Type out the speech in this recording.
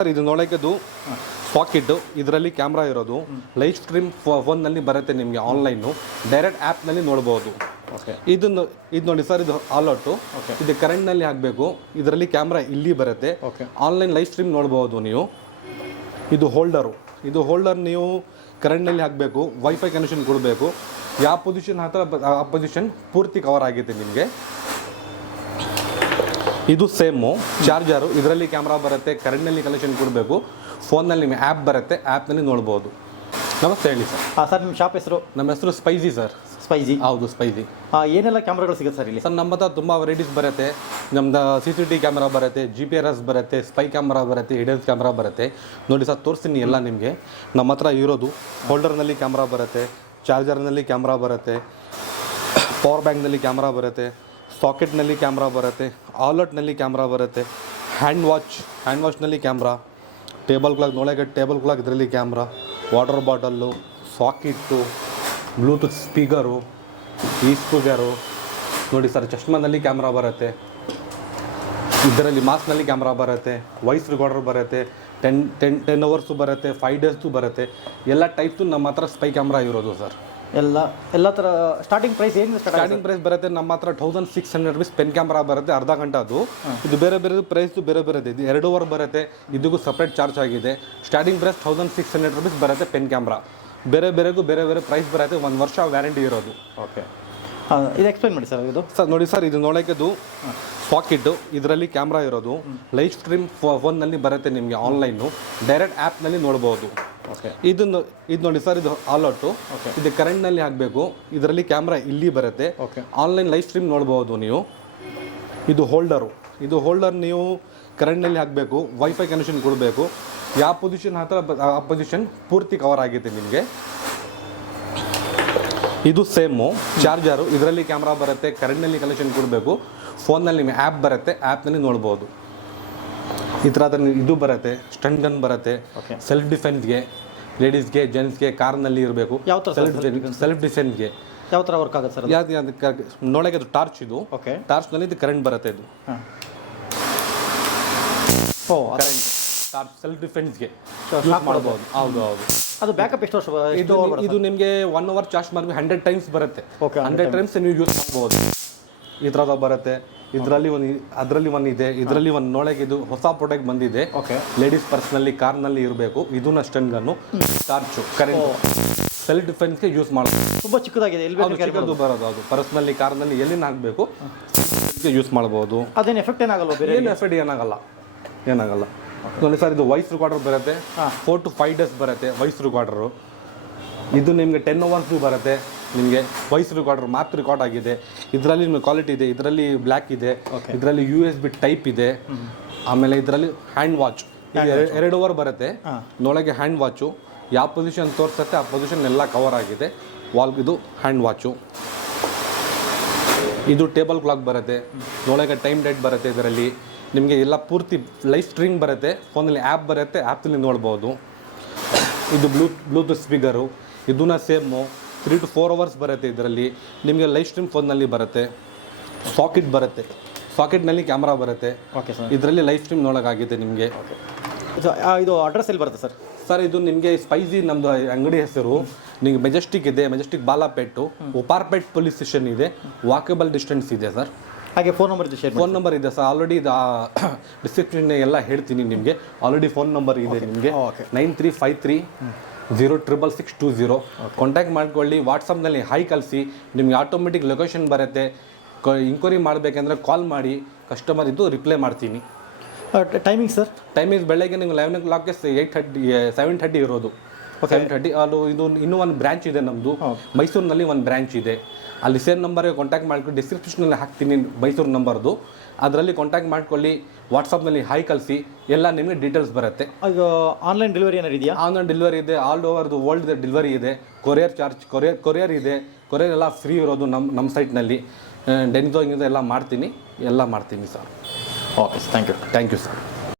Sir ಇದು ನೋಡೋಕ್ಕೆದು socket, ಇದರಲ್ಲಿ camera ಇರೋದು, ಲೈವ್ ಸ್ಟ್ರೀಮ್ ಫೋನ್ನಲ್ಲಿ ಬರುತ್ತೆ ನಿಮಗೆ ಆನ್ಲೈನು, ಡೈರೆಕ್ಟ್ ಆ್ಯಪ್ನಲ್ಲಿ ನೋಡ್ಬೋದು. ಇದು ನೋಡಿ ಸರ್, ಇದು ಆಲ್ ಔಟು, ಇದು ಕರೆಂಟ್ನಲ್ಲಿ ಹಾಕಬೇಕು. ಇದರಲ್ಲಿ ಕ್ಯಾಮ್ರಾ ಇಲ್ಲಿ ಬರುತ್ತೆ, ಆನ್ಲೈನ್ ಲೈವ್ ಸ್ಟ್ರೀಮ್ ನೋಡ್ಬೋದು ನೀವು. ಇದು ಹೋಲ್ಡರ್ ನೀವು ಕರೆಂಟ್ನಲ್ಲಿ ಹಾಕಬೇಕು, ವೈಫೈ ಕನೆಕ್ಷನ್ ಕೊಡಬೇಕು. ಯಾವ ಪೊಸಿಷನ್ ಹತ್ರ ಆ ಪೊಸಿಷನ್ ಪೂರ್ತಿ ಕವರ್ ಆಗುತ್ತೆ ನಿಮಗೆ. ಇದು ಸೇಮು ಚಾರ್ಜರು, ಇದರಲ್ಲಿ ಕ್ಯಾಮ್ರಾ ಬರುತ್ತೆ, ಕರೆಂಟ್ನಲ್ಲಿ ಕನೆಕ್ಷನ್ ಕೊಡಬೇಕು. ಫೋನ್ನಲ್ಲಿ ನಿಮಗೆ ಆ್ಯಪ್ ಬರುತ್ತೆ, ಆ್ಯಪ್ನಲ್ಲಿ ನೋಡ್ಬೋದು. ನಮಸ್ತೆ, ಹೇಳಿ ಸರ್. ಸರ್ ನಿಮ್ಮ ಶಾಪ್ ಹೆಸರು? ನಮ್ಮ ಹೆಸರು ಸ್ಪೈಸಿ ಸರ್. ಸ್ಪೈಸಿ? ಹೌದು, ಸ್ಪೈಸಿ. ಏನೆಲ್ಲ ಕ್ಯಾಮ್ರಾಗಳು ಸಿಗುತ್ತೆ ಸರ್ ಇಲ್ಲಿ? ಸರ್ ನಮ್ಮ ಹತ್ರ ತುಂಬ ವೆರೈಟೀಸ್ ಬರುತ್ತೆ. ನಮ್ದು CCTV ಕ್ಯಾಮ್ರಾ ಬರುತ್ತೆ, GPS ಬರುತ್ತೆ, ಸ್ಪೈ ಕ್ಯಾಮ್ರಾ ಬರುತ್ತೆ, ಹಿಡನ್ ಕ್ಯಾಮ್ರಾ ಬರುತ್ತೆ. ನೋಡಿ ಸರ್, ತೋರಿಸ್ತೀನಿ ಎಲ್ಲ ನಿಮಗೆ. ನಮ್ಮ ಹತ್ರ ಇರೋದು ಹೋಲ್ಡರ್ನಲ್ಲಿ ಕ್ಯಾಮ್ರಾ ಬರುತ್ತೆ, ಚಾರ್ಜರ್ನಲ್ಲಿ ಕ್ಯಾಮ್ರಾ ಬರುತ್ತೆ, ಪವರ್ ಬ್ಯಾಂಕ್ನಲ್ಲಿ ಕ್ಯಾಮ್ರಾ ಬರುತ್ತೆ, ಸಾಕೆಟ್ನಲ್ಲಿ ಕ್ಯಾಮ್ರಾ ಬರುತ್ತೆ, ಆಲ್ಔಟ್ನಲ್ಲಿ ಕ್ಯಾಮ್ರಾ ಬರುತ್ತೆ, ಹ್ಯಾಂಡ್ ವಾಚ್ನಲ್ಲಿ ಕ್ಯಾಮ್ರಾ, ಟೇಬಲ್ ಕ್ಲಾಕ್ ಇದರಲ್ಲಿ camera, water bottle, socket, Bluetooth speaker, speaker. ನೋಡಿ ಸರ್, ಚಶ್ಮಾನಲ್ಲಿ ಕ್ಯಾಮ್ರಾ ಬರುತ್ತೆ, ಇದರಲ್ಲಿ ಮಾಸ್ಕ್ನಲ್ಲಿ ಕ್ಯಾಮ್ರಾ ಬರುತ್ತೆ, ವಾಯ್ಸ್ ರೆಕಾರ್ಡರ್ ಬರುತ್ತೆ, 10 ಅವರ್ಸು ಬರುತ್ತೆ, 5 ಡೇಸ್ದು ಬರುತ್ತೆ. ಎಲ್ಲ ಟೈಪ್ಸು ನಮ್ಮ ಹತ್ರ ಸ್ಪೈ ಕ್ಯಾಮ್ರಾ ಇರೋದು ಸರ್. ಎಲ್ಲ ಥರ ಸ್ಟಾರ್ಟಿಂಗ್ ಪ್ರೈಸ್ ಏನು? ಸ್ಟಾರ್ಟಿಂಗ್ ಪ್ರೈಸ್ ಬರುತ್ತೆ ನಮ್ಮ ಹತ್ರ 1600 rupees ಪೆನ್ ಕ್ಯಾಮ್ರಾ ಬರುತ್ತೆ, ಅರ್ಧ ಗಂಟೆ ಅದು. ಇದು ಬೇರೆ ಪ್ರೈಸು ಬೇರೆ ಇದೆ. ಇದು 2 ಅವರ್ ಬರುತ್ತೆ, ಇದಕ್ಕೂ ಸಪ್ರೇಟ್ ಚಾರ್ಜ್ ಆಗಿದೆ. ಸ್ಟಾರ್ಟಿಂಗ್ ಪ್ರೈಸ್ 1600 rupees ಬರುತ್ತೆ ಪೆನ್ ಕ್ಯಾಮ್ರಾ. ಬೇರೆ ಪ್ರೈಸ್ ಬರುತ್ತೆ, 1 ವರ್ಷ ವ್ಯಾರಂಟಿ ಇರೋದು. ಓಕೆ, ಇದು ಎಕ್ಸ್ಪ್ಲೈನ್ ಮಾಡಿ ಸರ್. ಇದು ಸರ್ ನೋಡಿ ಸರ್, ಇದು ನೋಡೋಕ್ಕೆದು ಸಾಕೆಟ್, ಇದರಲ್ಲಿ ಕ್ಯಾಮ್ರಾ ಇರೋದು, ಲೈವ್ ಸ್ಟ್ರೀಮ್ ಫೋನ್ನಲ್ಲಿ ಬರುತ್ತೆ ನಿಮಗೆ ಆನ್ಲೈನು, ಡೈರೆಕ್ಟ್ ಆ್ಯಪ್ನಲ್ಲಿ ನೋಡ್ಬೋದು. ಇದು ನೋಡಿ ಸರ್, ಇದು ಆಲ್ ಔಟು, ಇದು ಕರೆಂಟ್ನಲ್ಲಿ ಹಾಕಬೇಕು. ಇದರಲ್ಲಿ ಕ್ಯಾಮ್ರಾ ಇಲ್ಲಿ ಬರುತ್ತೆ, ಆನ್ಲೈನ್ ಲೈವ್ ಸ್ಟ್ರೀಮ್ ನೋಡ್ಬೋದು ನೀವು. ಇದು ಹೋಲ್ಡರ್ ನೀವು ಕರೆಂಟ್ನಲ್ಲಿ ಹಾಕಬೇಕು, ವೈಫೈ ಕನೆಕ್ಷನ್ ಕೊಡಬೇಕು. ಯಾವ ಪೊಸಿಷನ್ ಹತ್ರ ಆ ಪೊಸಿಷನ್ ಪೂರ್ತಿ ಕವರ್ ಆಗುತ್ತೆ ನಿಮಗೆ. ಇದು ಸೇಮು ಚಾರ್ಜರು, ಇದರಲ್ಲಿ ಕ್ಯಾಮ್ರಾ ಬರುತ್ತೆ, ಕರೆಂಟ್ನಲ್ಲಿ ಕನೆಕ್ಷನ್ ಕೊಡಬೇಕು. ಫೋನ್ನಲ್ಲಿ ನಿಮಗೆ ಆ್ಯಪ್ ಬರುತ್ತೆ, ಆ್ಯಪ್ನಲ್ಲಿ ನೋಡ್ಬೋದು. ಈ ಥರದ ಇದು ಬರುತ್ತೆ, ಸ್ಟನ್ ಗನ್ ಬರುತ್ತೆ, ಸೆಲ್ಫ್ ಡಿಫೆನ್ಸ್ಗೆ, ಲೇಡೀಸ್ಗೆ, ಜೆಂಟ್ಸ್ಗೆ, ಕಾರ್ನಲ್ಲಿ ಇರಬೇಕು. ಯಾವ ಥರ ಸೆಲ್ಫ್ ಡಿಫೆನ್ಸ್ಗೆ ಯಾವ ಥರ ವರ್ಕ್ ಆಗುತ್ತೆ ಸರ್? ನೋಡೋಕೆ ಅದು ಟಾರ್ಚ್, ಇದು ಟಾರ್ಚ್ನಲ್ಲಿ ಇದು ಕರೆಂಟ್ ಬರುತ್ತೆ. ಇದು ಕರೆಂಟ್ ಟಾರ್ಚ್ ಸೆಲ್ಫ್ ಡಿಫೆನ್ಸ್ಗೆ ಯೂಸ್ ಮಾಡ್ಬೋದು. ಹೌದು. ಅದು ಬ್ಯಾಕಪ್ ಎಷ್ಟು ವರ್ಷ? ಇದು ನಿಮಗೆ 1 ಅವರ್ ಚಾರ್ಜ್ ಮಾಡಿ 100 ಟೈಮ್ಸ್ ಬರುತ್ತೆ. 100 ಟೈಮ್ಸ್ ನೀವು ಯೂಸ್ ಮಾಡ್ಬೋದು. ಈ ಥರದ ಬರುತ್ತೆ. ಇದರಲ್ಲಿ ಒಂದು ಇದೆ, ಇದರಲ್ಲಿ ಒಂದು ನೋಡೋಕೆ ಇದು ಹೊಸ ಪ್ರಾಡಕ್ಟ್ ಬಂದಿದೆ. ಲೇಡೀಸ್ ಪರ್ಸ್ನಲ್ಲಿ, ಕಾರ್ನಲ್ಲಿ ಇರಬೇಕು. ಇದನ್ನ stun gun, torch, current, self ಡಿಫೆನ್ಸ್ಗೆ ಯೂಸ್ ಮಾಡೋದು. ತುಂಬ ಚಿಕ್ಕದಾಗಿದೆ, ಚಿಕ್ಕದು ಬರೋದು. ಅದು ಪರ್ಸ್ನಲ್ಲಿ, ಕಾರ್ನಲ್ಲಿ ಎಲ್ಲಿನ ಹಾಕಬೇಕು ಯೂಸ್ ಮಾಡ್ಬೋದು. ಅದೇನು ಎಫೆಕ್ಟ್ ಏನಾಗಲ್ಲ? ಏನು ಎಫೆಕ್ಟ್ ಏನಾಗಲ್ಲ. ನೋಡಿ ಸರ್, ಇದು ವಾಯ್ಸ್ ರೆಕಾರ್ಡರ್ ಬರುತ್ತೆ, 4 to 5 days ಬರುತ್ತೆ ವಾಯ್ಸ್ ರೆಕಾರ್ಡರು. ಇದು ನಿಮಗೆ 10 hours ಬರುತ್ತೆ. ನಿಮಗೆ ವಾಯ್ಸ್ ರೆಕಾರ್ಡರ್ ಮಾತ್ರ ರೆಕಾರ್ಡ್ ಆಗಿದೆ. ಇದರಲ್ಲಿ ನಿಮಗೆ ಕ್ವಾಲಿಟಿ ಇದೆ, ಇದರಲ್ಲಿ ಬ್ಲ್ಯಾಕ್ ಇದೆ, ಇದರಲ್ಲಿ USB ಟೈಪ್ ಇದೆ. ಆಮೇಲೆ ಇದರಲ್ಲಿ ಹ್ಯಾಂಡ್ ವಾಚ್ 2 ಅವರ್ ಬರುತ್ತೆ. ನೋಡೋಕೆ ಹ್ಯಾಂಡ್ ವಾಚು ಯಾವ ಪೊಸಿಷನ್ ತೋರಿಸುತ್ತೆ ಆ ಪೊಸಿಷನ್ ಎಲ್ಲ ಕವರ್ ಆಗಿದೆ. ಇದು ಹ್ಯಾಂಡ್ ವಾಚು. ಇದು ಟೇಬಲ್ ಕ್ಲಾಕ್ ಬರುತ್ತೆ, ನೋಡೋಕೆ ಟೈಮ್ ಡೇಟ್ ಬರುತ್ತೆ. ಇದರಲ್ಲಿ ನಿಮಗೆ ಎಲ್ಲ ಪೂರ್ತಿ ಲೈವ್ ಸ್ಟ್ರೀಮ್ ಬರುತ್ತೆ. ಫೋನಲ್ಲಿ ಆ್ಯಪ್ ಬರುತ್ತೆ, ಆ್ಯಪ್ನಲ್ಲಿ ನೋಡ್ಬೋದು. ಇದು ಬ್ಲೂಟೂತ್ ಸ್ಪೀಕರು, ಇದನ್ನ ಸೇಮು 3 to 4 hours ಬರುತ್ತೆ. ಇದರಲ್ಲಿ ನಿಮಗೆ ಲೈವ್ ಸ್ಟ್ರೀಮ್ ಫೋನ್ನಲ್ಲಿ ಬರುತ್ತೆ. ಸಾಕೆಟ್ ಬರುತ್ತೆ, ಸಾಕೆಟ್ನಲ್ಲಿ ಕ್ಯಾಮ್ರಾ ಬರುತ್ತೆ. ಇದರಲ್ಲಿ ಲೈವ್ ಸ್ಟ್ರೀಮ್ ನೋಡೋಕ್ಕಾಗಿದೆ ನಿಮಗೆ. ಇದು ಅಡ್ರೆಸ್ ಎಲ್ಲಿ ಬರುತ್ತೆ ಸರ್? ಸರ್ ಇದು ನಿಮಗೆ ಸ್ಪೈಸಿ, ನಮ್ಮದು ಅಂಗಡಿ ಹೆಸರು. ನಿಮಗೆ ಮೆಜೆಸ್ಟಿಕ್ ಇದೆ, ಮೆಜೆಸ್ಟಿಕ್ ಬಾಲಾಪೇಟು, ಉಪಾರ್ಪೇಟ್ ಪೊಲೀಸ್ ಸ್ಟೇಷನ್ ಇದೆ, ವಾಕೇಬಲ್ ಡಿಸ್ಟೆನ್ಸ್ ಇದೆ ಸರ್. ಹಾಗೆ ಫೋನ್ ನಂಬರ್ ಇದೆ? ಫೋನ್ ನಂಬರ್ ಇದೆ ಸರ್, ಆಲ್ರೆಡಿ ಡಿಸ್ಕ್ರಿಪ್ಷನ್ ಎಲ್ಲ ಹೇಳ್ತೀನಿ ನಿಮಗೆ. ಆಲ್ರೆಡಿ ಫೋನ್ ನಂಬರ್ ಇದೆ ನಿಮಗೆ, 9353 ಕಾಂಟ್ಯಾಕ್ಟ್ ಮಾಡ್ಕೊಳ್ಳಿ. ವಾಟ್ಸಪ್ನಲ್ಲಿ ಹೈ ಕಳಿಸಿ, ನಿಮಗೆ ಆಟೋಮೆಟಿಕ್ ಲೊಕೇಶನ್ ಬರುತ್ತೆ. ಇಂಕ್ವೈರಿ ಮಾಡಬೇಕಂದ್ರೆ ಕಾಲ್ ಮಾಡಿ, ಕಸ್ಟಮರ್ ಇದ್ದು ರಿಪ್ಲೈ ಮಾಡ್ತೀನಿ. Timing sir? ಟೈಮಿಂಗ್ಸ್ ಬೆಳಗ್ಗೆ ನೀವು 11 o'clockಗೆ 7:30 ಇರೋದು. 7:30. ಅದು ಇದು ಇನ್ನೂ ಒಂದು ಬ್ರ್ಯಾಂಚ್ ಇದೆ ನಮ್ಮದು, ಮೈಸೂರಿನಲ್ಲಿ ಒಂದು ಬ್ರ್ಯಾಂಚ್ ಇದೆ. ಅಲ್ಲಿ ಸೇಮ್ ನಂಬರ್ಗೆ ಕಾಂಟ್ಯಾಕ್ಟ್ ಮಾಡ್ಕೊಂಡು ಡಿಸ್ಕ್ರಿಪ್ಷನಲ್ಲಿ ಹಾಕ್ತೀನಿ ಮೈಸೂರು ನಂಬರ್ದು. ಅದರಲ್ಲಿ ಕಾಂಟ್ಯಾಕ್ಟ್ ಮಾಡ್ಕೊಳ್ಳಿ, ವಾಟ್ಸಪ್ನಲ್ಲಿ ಹೈ ಕಳಿಸಿ, ಎಲ್ಲ ನಿಮಗೆ ಡೀಟೇಲ್ಸ್ ಬರುತ್ತೆ. ಅದು ಆನ್ಲೈನ್ ಡೆಲಿವರಿ ಏನಾರು ಇದೆಯಾ? ಆನ್ಲೈನ್ ಡೆಲಿವರಿ ಇದೆ, all over the world delivery ಇದೆ. ಕೊರಿಯರ್ ಚಾರ್ಜ್, ಕೊರಿಯರ್ ಇದೆ. ಕೊರಿಯರ್ ಎಲ್ಲ ಫ್ರೀ ಇರೋದು ನಮ್ಮ ಸೈಟ್ನಲ್ಲಿ. ಡೆನಿಸೋ ಎಲ್ಲ ಮಾಡ್ತೀನಿ sir. Okay, thank you sir.